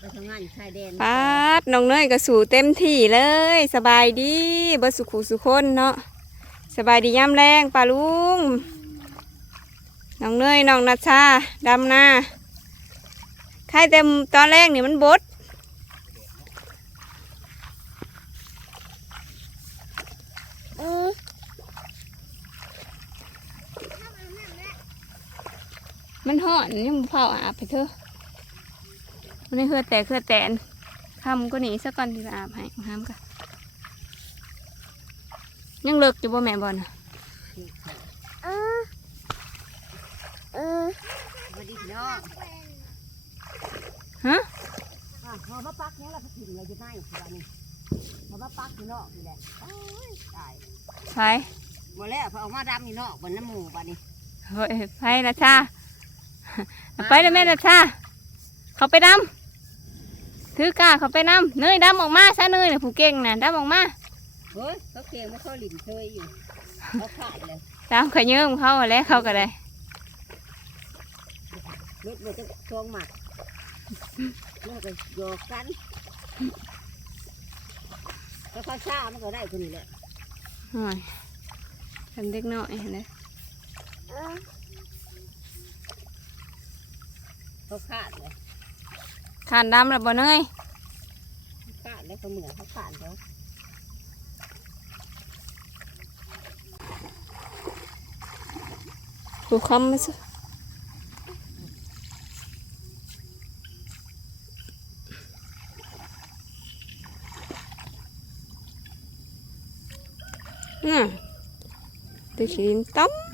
ไปทำงานอยู่ชายแดนปาดน้องเนยก็สู่เต็มที่เลย สบายดีเบ่สุขุสุคนเนาะสบายดีย่ำแรงป้าลุงน้องเนยน้องนัชชาดำนาใครเต็มตอนแรกนี่มันบดมันห่อนยังเผาอาบไปเถอะ มันนี่เคือแต่เคือแตนทำก็หนีสักก่อนที่จะอาบให้ห้ามกันยังเลิกอยู่บ่แม่บอลน่ะสวัสดีพี่น้องฮะอะพอมาปักเนี้ยเราก็ถึงเลยจะได้อยู่วันนี้พอมาปักอยู่นอกนี่แหละโอ้ยตายไฟหมดแล้วพอออกมาดำอยู่นอกบนน้ำหมูบัดนี้เฮ้ยไฟนะชาไปเลยแม่นะชาเขาไปดำ ถือกาเขาไปนำเนยดำออกมาซะเนยน่ะผู้เก่งน่ะดำออกมาเฮ้ยเขาเคียงไม่เขาหลินเคยอยู่เขาขาดเลยดำขยืมเขาแล้วเขาก็ได้รถมันจะทวงหมัดมันก็โยกกันก็ข้าวชามันก็ได้คนนี้แหละหน่อยทำเด็กน้อยเห็นไหมเขาขาดเลย ขานดำแล้วบ่เนยขาดแล้วก็เหมือนเขาขาดแล้วผูคำมาซะน่ะตัวขีดินต้ม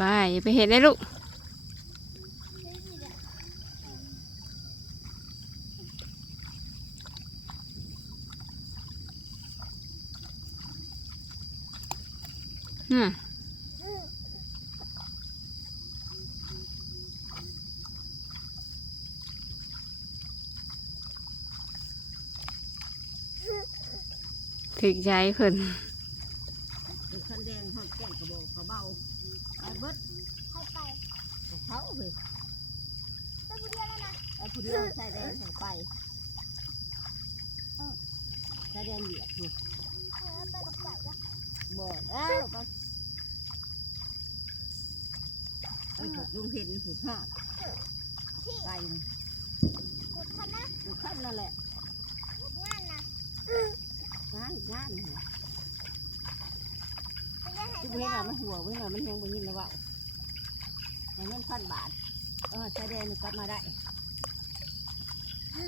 ว้ายอย่าไปเห็นได้ลูกน่ะถึกใจเพิ่นคันแดงหอดแก้งกระบอกกระเบาไอ้เบิด ให้ไป กับเขาเลย ไปผู้เดียว แล้วนะไอ้ผู้เดียวชายแดนแห่งไปเอ้าชายแดนเหยียดอยู่เออไปกับไก่จ้ะบ่แล้วก็ไอ้พวกลุงเห็นผูกหอดไปนี่ขุดคันนะผูกขั้นนั่นแหละขุดงานนะงานงานนี่ไปได้ให้ที่ไปเพื่อนแล้วมันหัวเว้ยมันยังบ่ยินแล้วว่าเงินพันบาทเออชายแดนกลับมาได้ เขา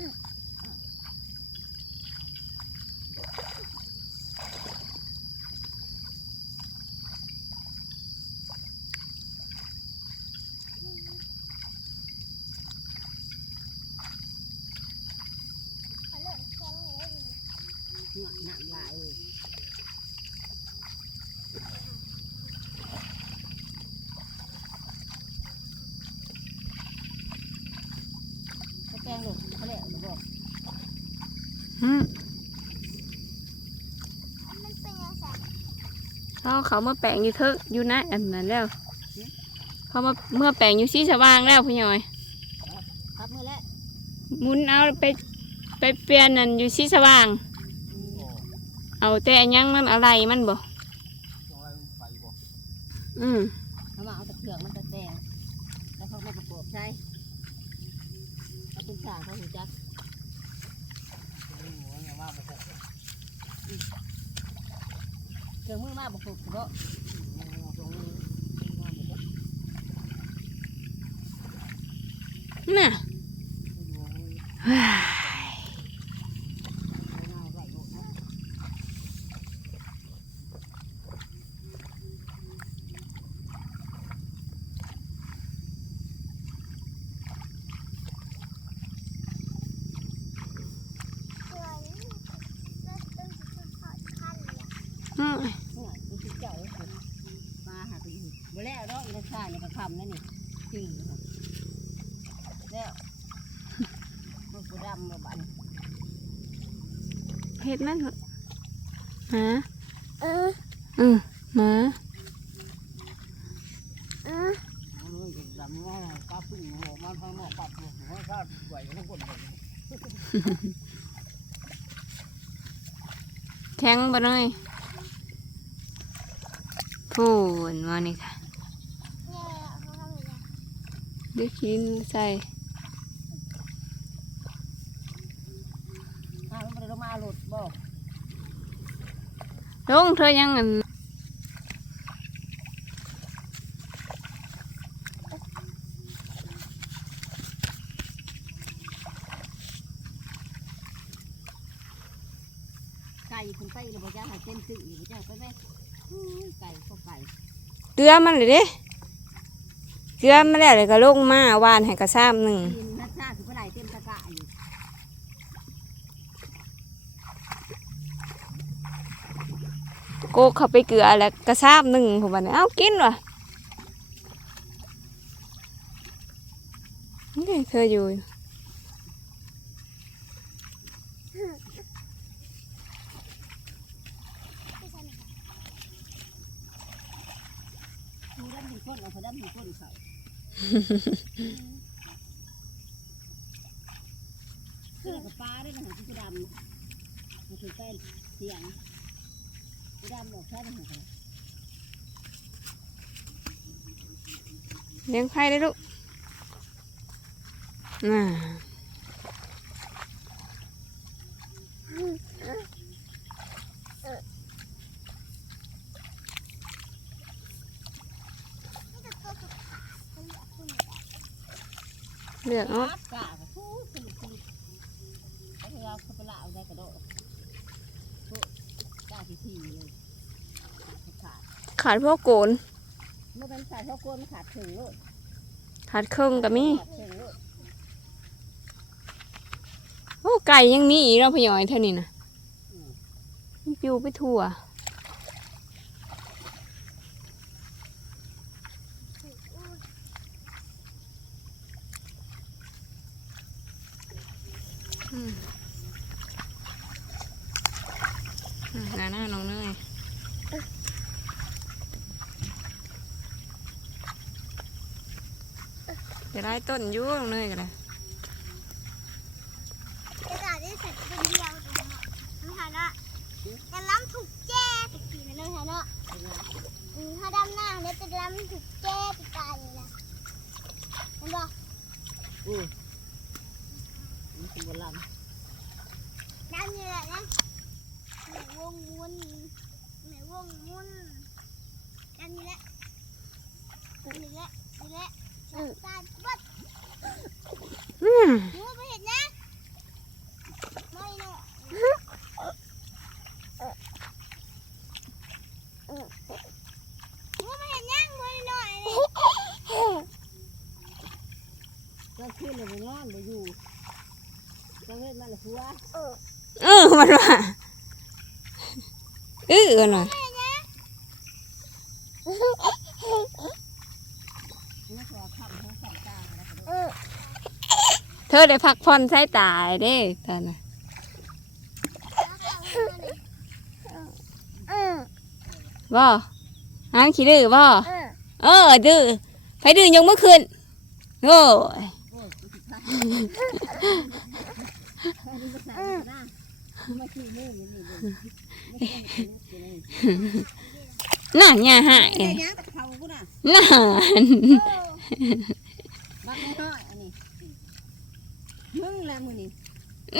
เลิกแข็งเลยเนื้อหนักล เป็นยังไงเขาเขามาแปลงอยู่เถอะอยู่นะอันนั้นแล้วเขามาเมื่อแปลงอยู่ที่สว่างแล้วพี่หน่อยครับมือแล้วหมุนเอาไปไปเปลี่ยนนั่นอยู่ที่สว่าง เอาแต่อันยังมันอะไรมันบ่อืมเขามาเอาตะเกียงมันตะแกงแล้วเขามาประกอบใช้เขาเป็นสาเขาหูจัก เครื่องมือมาประกอบก็น่ะอืม เนี่ยมันคือเจ้ามาหา ไปอยู่บ่แล้วเนาะอีนักชาเนี่ยก็ทำนั่นนี่จริงแล้วำมาบ้านเฮ็ดมันเถอะหมาเออเออหมาเออดำง่ายป้าพึ่งหัวมันทางนอกปัดหัวหัวข้าไหวทั้งคนเลยแข็งบ่น้อยพูนมานี่ค่ะ เนี่ยเขาทำอย่างนี้ เดี๋ยวกินใส่อ่ามันไปลงมาหลุดบ่ลงเธอยังอันไก่คนไต้เราบอกจะหาเส้นตึงอยู่จ้าไปไหมไก่ก็ไก่เตือมันเลยเด้ เกลือมาแล้วเลยก็ลงมาวานให้กระซ้ำหนึ่งกินนัดชาคือเมื่อไหร่เต็มตะก้าอยู่โกกเข้าไปเกลือแล้วกระซ้ำหนึ่งผมว่าเนี่ยเอ้ากินว่ะนี่เธออยู่ ไม่ใช่ไหมคะ ดูดำถึงก้นเอาพอดำถึงก้นเขา เสือกับปลาด้วยนะของพี่ดำมันคือใกล้เสียงกูดำบอกใช่ไหมคะเลี้ยงไข่ได้ลูกน่า นี่จะตัวสุดมันอยากคุณ เลือกเอากะกะฟูสนุกสนุกเอาเวลาเขาไปละเอาได้กระโดดฟูกะทีทีเลยขาดขาดพวกโกนเมื่อเป็นสายเท่าก้นขาดถึงโลดขาดเครื่องก็มีขาดถึงโลดโอ้ไก่ยังมีอีกเราะพะยอยเท่านี้นะมันปิวไปทั่วอืมอืม หน้าหน้าน้องเนยจะได้ต้นยุ่งเนยกันเลยกระดาษที่ใส่เป็นเดียวตรงนี้น้ำหานะจะล้ำถูกแจ้ตะกี้นะน้ำหานะอืมถ้าดำหน้าเนี่ยจะล้ำถูกแจ้ตะกายเลยนะเห็นบ่อือ นี่คือโบราณนั่นนี่แหละนะแม่วงมุนแม่วงมุนดำนี่แหละนี่แหละนี่แหละตาบัด อืม หนูไปเห็นนะไม่เนาะหนูไปเห็นยังไม่เนาะนี่ ก็ขึ้นเลยไปนอนไปอยู่ก็เฮ็ดมาละผัว เออ เออ มันว่าเออกันหน่อยนี่คือคำของสาเธอได้พักผ่อนใช้ตายเด้ตอนน่ะบ่อ้างขี้ดื้อบ่เออเออดื้อไปดื้อยกมือขึ้นโอ้ย โอ้ยกูสิพาแค่นี้ก็ใส่ก็ได้ มาขี้มือนี่นี่นี่ไม่ใช่ขี้มือนี่น่าหยาหายไอ้ยังตะเขากูน่ะน่าบักน้อยอันนี้มึงแหละมือนี่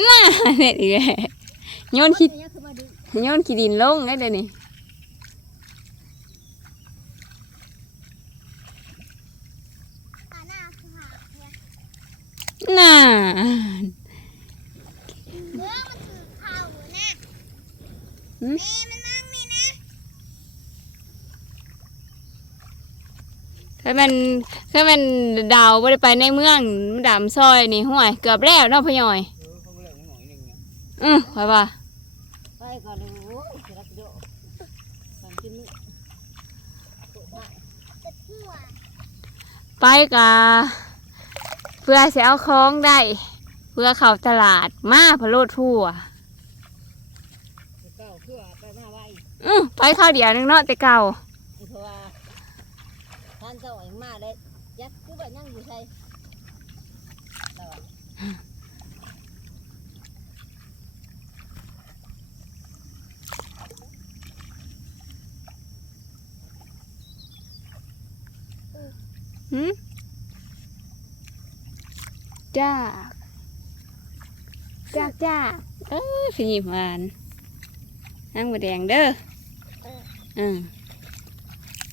น่าเด็ดอีกแล้วโยนขี้เนี่ยคือมาดึงโยนขี้ดินลงได้เลยนี่หาหน้าคือหาเนี่ย น่า เมื่อมันถือเข่านะ หืมแม่มันมั่งนี่นะถ้ามันถ้ามันดาวบ่ได้ไปในเมืองมันดำซอยนี่ห่วยเกือบแล้วเนาะพ่อยอยเออเขาเล่นหน่อยนึงเนี่ยอือว่าว่าไปก่อนเลยโอ้ยจะรักเดียวสามชิ้นนี้เจ็บหัวไปกะเพื่อสิเอาของได้ เพื่อเข้าตลาดมาพะโลดทั่ว เก่าเพื่อไปมาไว้ อือไปข้าวเดียวนึงเนาะแต่เก่าเพราะว่าท่านเจ้าเองมาได้ยักคือว่ายังอยู่ใช่ตลอดหืมจ้าจ้าจ้าเอ้ยพี่หวานนั่งบะแดงเด้อ อืม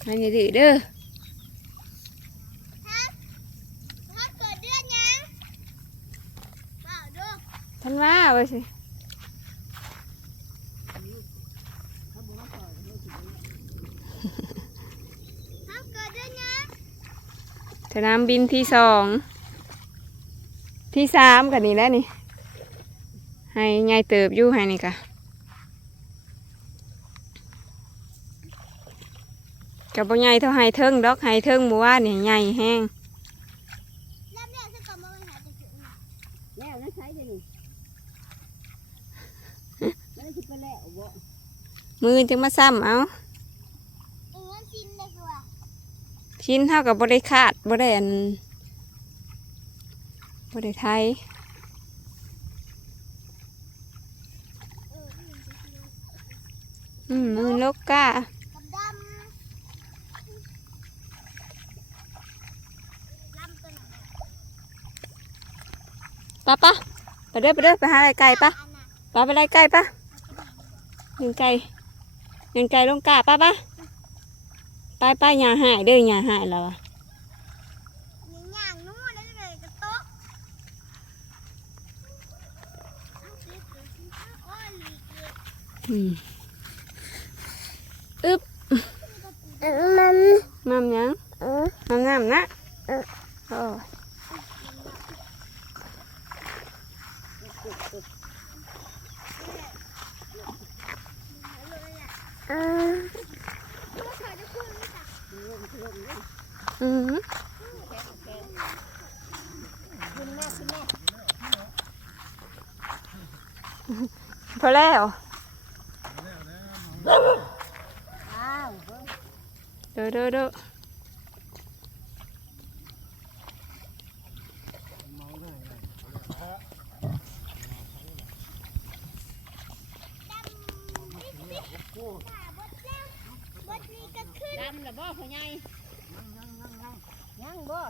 มันอย่าดื้อเด้อถ้าเกิดเดือนยังเปล่าดูท่านว่าไปสิเขาบอกว่าก่อนเลยถึงถ้าเกิดเดือนยังสนามบินที่สองที่สามกันนี่แหล้วนี่ ให้ยายเติบอยู่ให้นี่กะ กับบ่ใหญ่เท่าไห้เทิงดอกไห้เทิงบัวานี่ใหญ่แห้งเริ่มเรียกสักก่อนมาเป็นหาจะถึงนะแล้วนะใช้จะนี่ไม่ได้คิดไปแล้วบ่มือจึงมาซ้ำเอาอีเงินชินเลยคือว่าชิ้นเท่ากับบได้คาดบได้อันบได้ไทยเอออีเงินชินอืมมือลกก้า กับดำลำตัวไหนเนี่ย ปะปะไปเด้อไปเด้อไปหาอะไรไก่ปะปะไปอะไรไก่ปะยิงไก่ยิงไก่ลงกาปะปะไปไปอย่าหายเด้ออย่าหายแล้วอะอย่างอย่างนู้นแล้วเลยกระโต๊ะเอาสิเกิดสิเอาอ้อยหลีกเลย อืม มัน มัมยัง เออ มัมงามนะโอ้ย เออไม่เคยได้พูดไม่จ้ะ ลมลมเลย อืมพอแล้วเด้อเด้อเด้อดนี้ก็ขึ้นดำแล้วบ่พ่อใหญ่ ยังบ่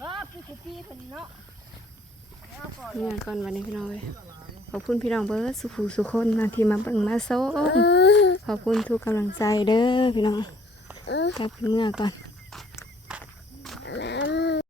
บ่ปีกุปีเพิ่นเนาะเอาก่อนเนี่ยก่อนวันนี้พี่น้องเลยขอบคุณพี่น้องเบิร์ดสุขูสุคนนะที่มาเบิ่งมาโซมขอบคุณทุกกำลังใจเด้อพี่น้องกลับขึ้นเมื่อก่อนน้ำ